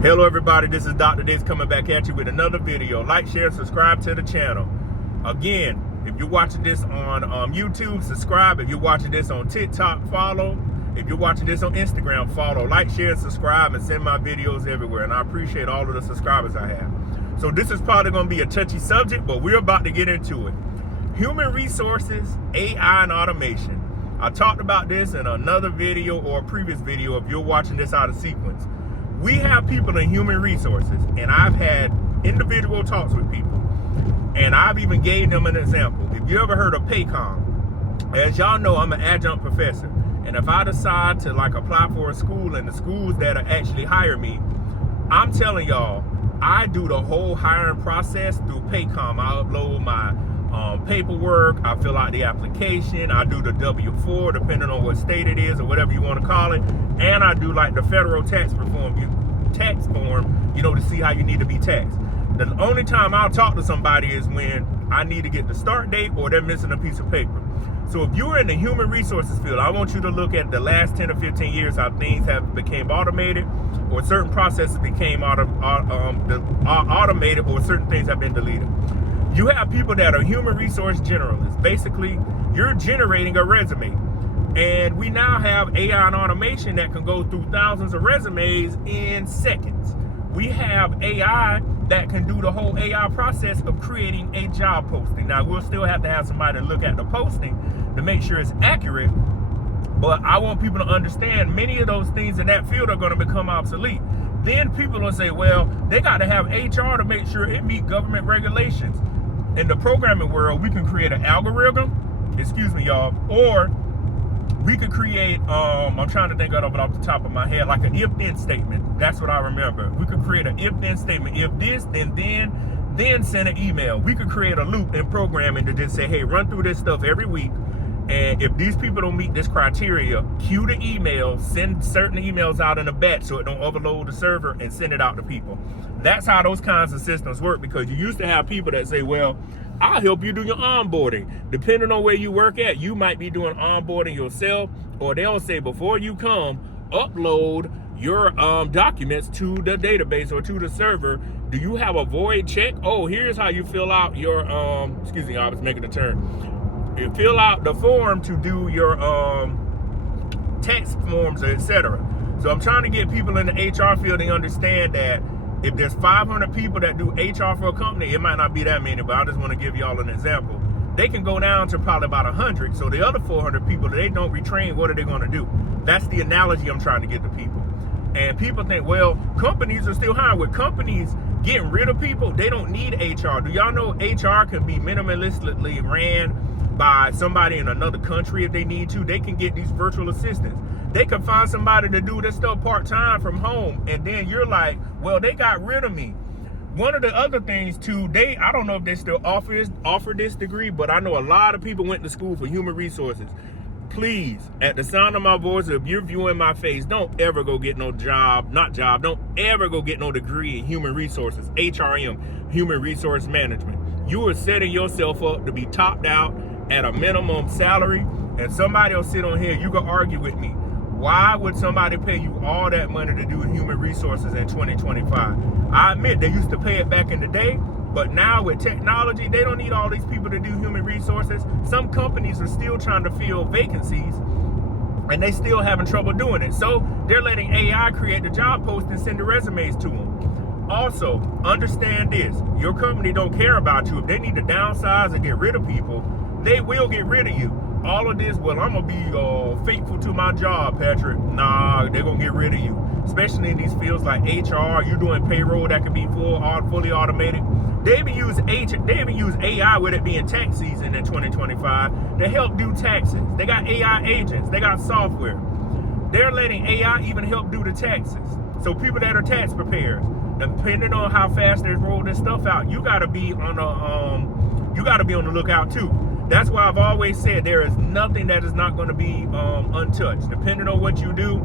Hello everybody, this is Dr. Diz coming back at you with another video. Like, share, subscribe to the channel. Again, if you're watching this on YouTube, subscribe. If you're watching this on TikTok, follow. If you're watching this on Instagram, follow. Like, share, and subscribe, and send my videos everywhere. And I appreciate all of the subscribers I have. So this is probably going to be a touchy subject, but we're about to get into it. Human resources, AI, and automation. I talked about this in another video or a previous video if you're watching this out of sequence. We have people in human resources, and I've had individual talks with people, and I've even gave them an example. If you ever heard of Paycom, as y'all know, I'm an adjunct professor, and if I decide to apply for a school and the schools that actually hire me, I'm telling y'all, I do the whole hiring process through Paycom. I upload my paperwork, I fill out the application, I do the W-4 depending on what state it is or whatever you want to call it, and I do the federal tax form, to see how you need to be taxed. The only time I'll talk to somebody is when I need to get the start date or they're missing a piece of paper. So if you're in the human resources field, I want you to look at the last 10 or 15 years how things have become automated, or certain processes became automated, or certain things have been deleted. You have people that are human resource generalists. Basically, you're generating a resume. And we now have AI and automation that can go through thousands of resumes in seconds. We have AI that can do the whole AI process of creating a job posting. Now, we'll still have to have somebody look at the posting to make sure it's accurate. But I want people to understand many of those things in that field are going to become obsolete. Then people will say, well, they got to have HR to make sure it meets government regulations. In the programming world, we can create an algorithm, y'all, or we could create, I'm trying to think of it off the top of my head, like an if-then statement. That's what I remember. We could create an if-then statement. If this, then send an email. We could create a loop in programming to just say, hey, run through this stuff every week. And if these people don't meet this criteria, cue the email, send certain emails out in a batch so it don't overload the server, and send it out to people. That's how those kinds of systems work, because you used to have people that say, well, I'll help you do your onboarding. Depending on where you work at, you might be doing onboarding yourself, or they'll say, before you come, upload your documents to the database or to the server. Do you have a void check? Oh, here's how you fill out your, I was making a turn. You fill out the form to do your tax forms, etc. So I'm trying to get people in the HR field to understand that if there's 500 people that do HR for a company, it might not be that many, but I just want to give y'all an example. They can go down to probably about 100. So the other 400 people, they don't retrain, what are they going to do? That's the analogy I'm trying to get to people. And people think, well, companies are still hiring. With companies getting rid of people, they don't need HR. Do y'all know HR can be minimalistically ran by somebody in another country if they need to? They can get these virtual assistants. They can find somebody to do this stuff part-time from home, and then you're like, well, they got rid of me. One of the other things too, I don't know if they still offer this degree, but I know a lot of people went to school for human resources. Please, at the sound of my voice, if you're viewing my face, don't ever go get no don't ever go get no degree in human resources, HRM, human resource management. You are setting yourself up to be topped out at a minimum salary, and somebody will sit on here, you can argue with me. Why would somebody pay you all that money to do human resources in 2025? I admit they used to pay it back in the day, but now with technology, they don't need all these people to do human resources. Some companies are still trying to fill vacancies, and they still having trouble doing it. So they're letting AI create the job post and send the resumes to them. Also, understand this, your company don't care about you. If they need to downsize and get rid of people, they will get rid of you. All of this, well, I'm going to be faithful to my job, Patrick. Nah, they're going to get rid of you. Especially in these fields like HR, you're doing payroll that can be fully automated. They even use AI with it being tax season in 2025 to help do taxes. They got AI agents. They got software. They're letting AI even help do the taxes. So people that are tax prepared, depending on how fast they roll this stuff out, you got to be on the lookout too. That's why I've always said there is nothing that is not going to be untouched. Depending on what you do,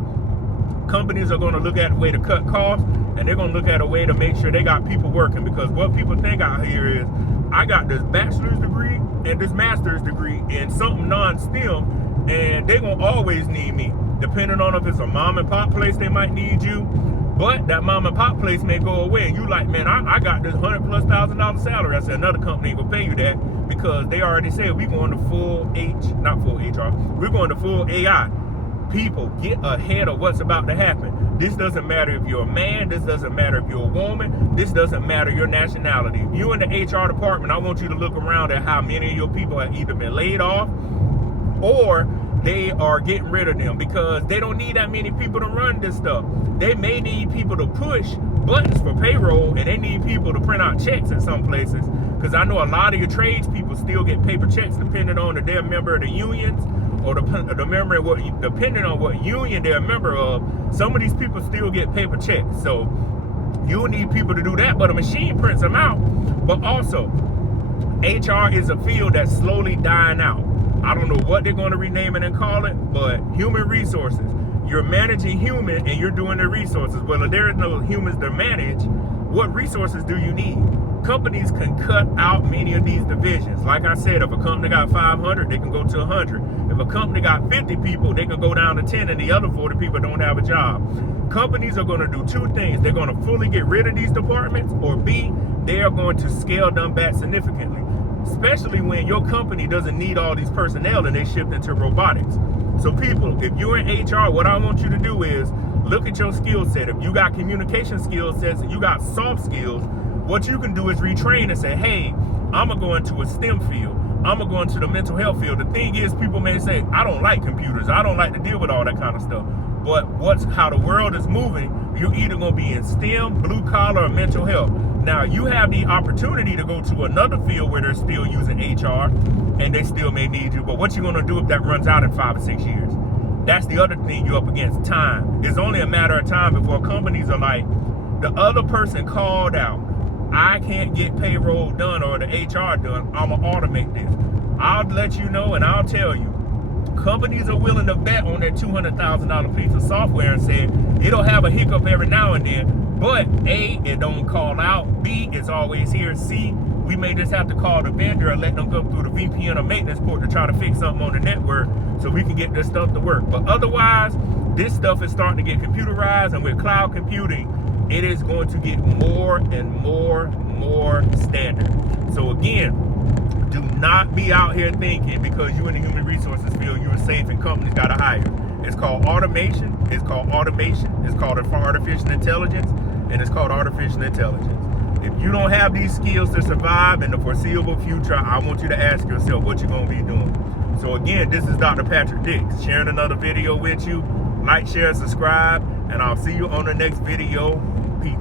companies are going to look at a way to cut costs, and they're going to look at a way to make sure they got people working. Because what people think out here is, I got this bachelor's degree and this master's degree in something non-STEM, and they're going to always need me. Depending on if it's a mom and pop place, they might need you. But that mom and pop place may go away, and you like, man, I got this $100,000+ salary. I said another company ain't gonna pay you that because they already said we going to not full HR, we're going to full AI. People, get ahead of what's about to happen. This doesn't matter if you're a man, this doesn't matter if you're a woman, this doesn't matter your nationality. If you're in the HR department, I want you to look around at how many of your people have either been laid off or they are getting rid of them because they don't need that many people to run this stuff. They may need people to push buttons for payroll, and they need people to print out checks in some places, because I know a lot of your trades people still get paper checks depending on if they're a member of the unions or depending on what union they're a member of. Some of these people still get paper checks, so you'll need people to do that, but a machine prints them out. But also, HR is a field that's slowly dying out. I don't know what they're going to rename it and call it, but human resources. You're managing human and you're doing the resources. Well, if there is no humans to manage, what resources do you need? Companies can cut out many of these divisions. Like I said, if a company got 500, they can go to 100. If a company got 50 people, they can go down to 10 and the other 40 people don't have a job. Companies are going to do two things. They're going to fully get rid of these departments, or B, they are going to scale them back significantly. Especially when your company doesn't need all these personnel and they shift into robotics. So people, if you're in HR, what I want you to do is look at your skill set. If you got communication skill sets and you got soft skills, what you can do is retrain and say, hey, I'm gonna go into a STEM field. I'm gonna go into the mental health field. The thing is, people may say, I don't like computers. I don't like to deal with all that kind of stuff. But how the world is moving, you're either gonna be in STEM, blue collar, or mental health. Now, you have the opportunity to go to another field where they're still using HR and they still may need you. But what you gonna do if that runs out in 5 or 6 years? That's the other thing you're up against, time. It's only a matter of time before companies are like, the other person called out, I can't get payroll done or the HR done, I'm gonna automate this. I'll let you know and I'll tell you, companies are willing to bet on that $200,000 piece of software and say, it'll have a hiccup every now and then, but A, it don't call out, B, it's always here, C, we may just have to call the vendor and let them go through the VPN or maintenance port to try to fix something on the network so we can get this stuff to work. But otherwise, this stuff is starting to get computerized, and with cloud computing, it is going to get more and more standard. So again, do not be out here thinking because you're in the human resources field, you're safe and companies got to hire. It's called automation, it's called artificial intelligence, and it's called artificial intelligence. If you don't have these skills to survive in the foreseeable future, I want you to ask yourself what you're going to be doing. So again, this is Dr. Patrick Dix sharing another video with you. Like, share, subscribe, and I'll see you on the next video. Peace.